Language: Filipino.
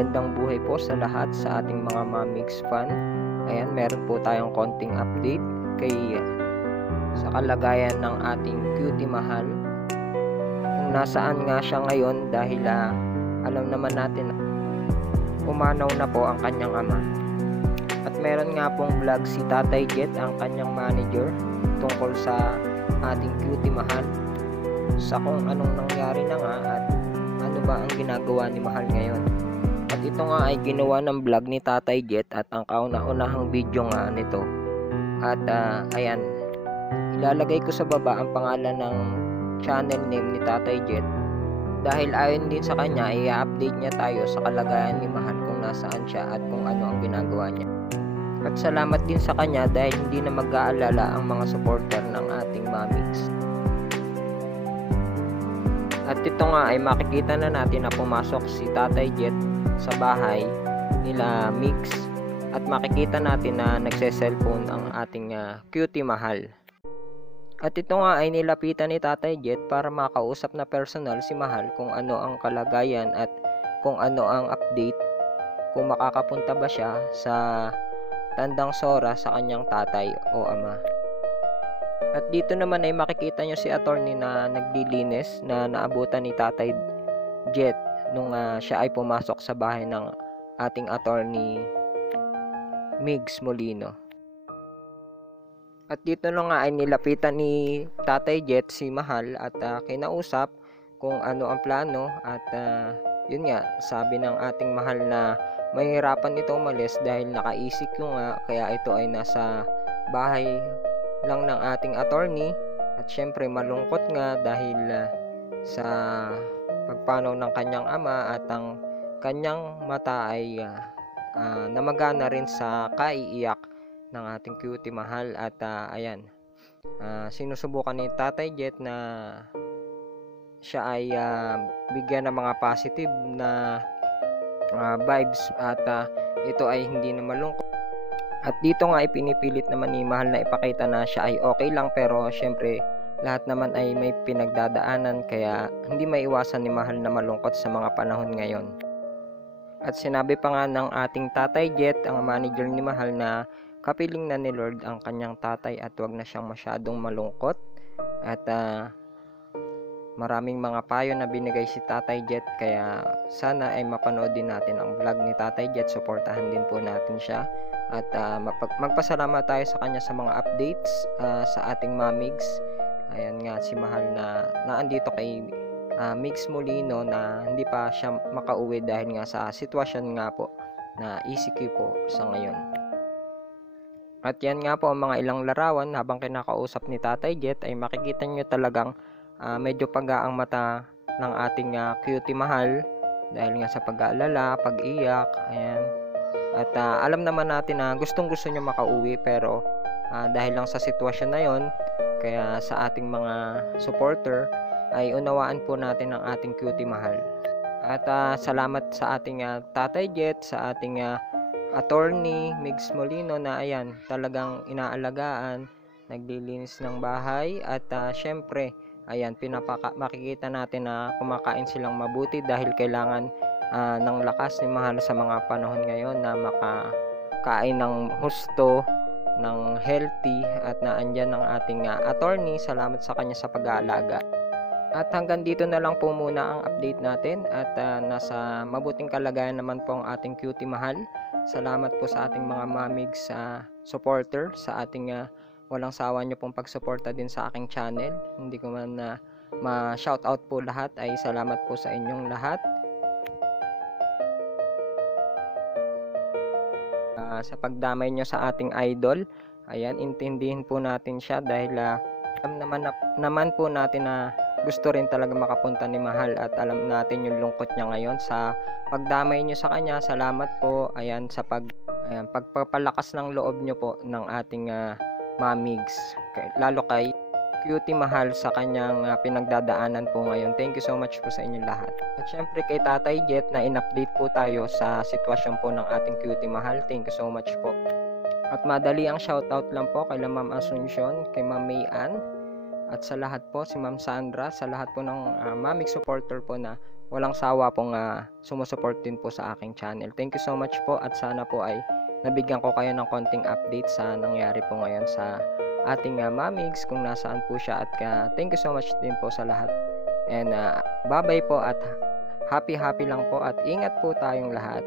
magandang buhay po sa lahat sa ating mga Mamigs fan. Ayan, meron po tayong konting update sa kalagayan ng ating cutie mahal. Kung nasaan nga siya ngayon dahil alam naman natin pumanaw na po ang kanyang ama. At meron nga pong vlog si Tatay Jet, ang kanyang manager, tungkol sa ating cutie mahal, sa kung anong nangyari na nga at ano ba ang ginagawa ni Mahal ngayon. At ito nga ay ginawa ng vlog ni Tatay Jet at ang kauna-unahang video nga nito. At ayan, ilalagay ko sa baba ang pangalan ng channel name ni Tatay Jet dahil ayon din sa kanya i-update niya tayo sa kalagayan ni Mahal kung nasaan siya at kung ano ang ginagawa niya. At salamat din sa kanya dahil hindi na mag-aalala ang mga supporter ng ating Mamigs. At ito nga ay makikita na natin na pumasok si Tatay Jet sa bahay nila Mix at makikita natin na nagse-cellphone ang ating cutie mahal. At ito nga ay nilapitan ni Tatay Jet para makausap na personal si Mahal kung ano ang kalagayan at kung ano ang update, kung makakapunta ba siya sa Tandang Sora sa kanyang tatay o ama. At dito naman ay makikita nyo si attorney na naglilinis na naabutan ni Tatay Jet nung siya ay pumasok sa bahay ng ating attorney Migs Molino. At dito na nga ay nilapitan ni Tatay Jet si Mahal at kinausap kung ano ang plano at yun nga, sabi ng ating Mahal na mahirapan ito umalis dahil naka-ECQ nga, kaya ito ay nasa bahay lang ng ating attorney at syempre malungkot nga dahil sa pagpanaw ng kanyang ama at ang kanyang mata ay namagana rin sa kaiiyak ng ating cutie mahal. At ayan, sinusubukan ni Tatay Jet na siya ay bigyan ng mga positive na vibes at ito ay hindi na malungkot. At dito nga ay pinipilit naman ni Mahal na ipakita na siya ay okay lang, pero syempre lahat naman ay may pinagdadaanan kaya hindi maiwasan ni Mahal na malungkot sa mga panahon ngayon. At sinabi pa nga ng ating Tatay Jet, ang manager ni Mahal, na kapiling na ni Lord ang kanyang tatay at wag na siyang masyadong malungkot. At maraming mga payo na binigay si Tatay Jet, kaya sana ay mapanood din natin ang vlog ni Tatay Jet, suportahan din po natin siya. At magpasalamat tayo sa kanya sa mga updates sa ating Mamigs. Ayan nga si Mahal na naandito kay Migs Molino na hindi pa siya makauwi dahil nga sa sitwasyon nga po na ECQ po sa ngayon. At yan nga po ang mga ilang larawan habang kinakausap ni Tatay Jet ay makikita nyo talagang medyo pagaang mata ng ating cutie mahal dahil nga sa pag-aalala, pag-iyak, ayan. At alam naman natin na gustong-gusto niya makauwi, pero dahil lang sa sitwasyon na yon, kaya sa ating mga supporter ay unawaan po natin ang ating cutie mahal. At salamat sa ating Tatay Jet, sa ating attorney Migs Molino na ayan, talagang inaalagaan, naglilinis ng bahay at syempre ayan, makikita natin na kumakain silang mabuti dahil kailangan ng lakas ni Mahal sa mga panahon ngayon na makakain ng husto, ng healthy, at naandyan ang ating attorney. Salamat sa kanya sa pag-aalaga. At hanggang dito na lang po muna ang update natin at nasa mabuting kalagayan naman po ang ating cutie mahal. Salamat po sa ating mga Mamigs supporter, sa ating walang sawa nyo pong pagsuporta din sa aking channel. Hindi ko man ma-shoutout po lahat, ay salamat po sa inyong lahat. Sa pagdamay nyo sa ating idol, ayan, intindihin po natin siya dahil alam naman po natin na gusto rin talaga makapunta ni Mahal at alam natin yung lungkot niya ngayon. Sa pagdamay nyo sa kanya, salamat po. Ayan, sa pagpapalakas ng loob nyo po ng ating Mamigs, lalo kay cutie mahal sa kanyang pinagdadaanan po ngayon. Thank you so much po sa inyong lahat. At syempre kay Tatay Jet na in-update po tayo sa sitwasyon po ng ating cutie mahal. Thank you so much po. At madali ang shoutout lang po kay Ma'am Asuncion, kay Ma'am Mayan, at sa lahat po, si Ma'am Sandra, sa lahat po ng Mamig supporter po na walang sawa pong sumusuport din po sa aking channel. Thank you so much po, at sana po ay nabigyan ko kayo ng konting update sa nangyari po ngayon sa ating mamigs, kung nasaan po siya. At thank you so much din po sa lahat. And bye-bye po, at happy lang po, at ingat po tayong lahat.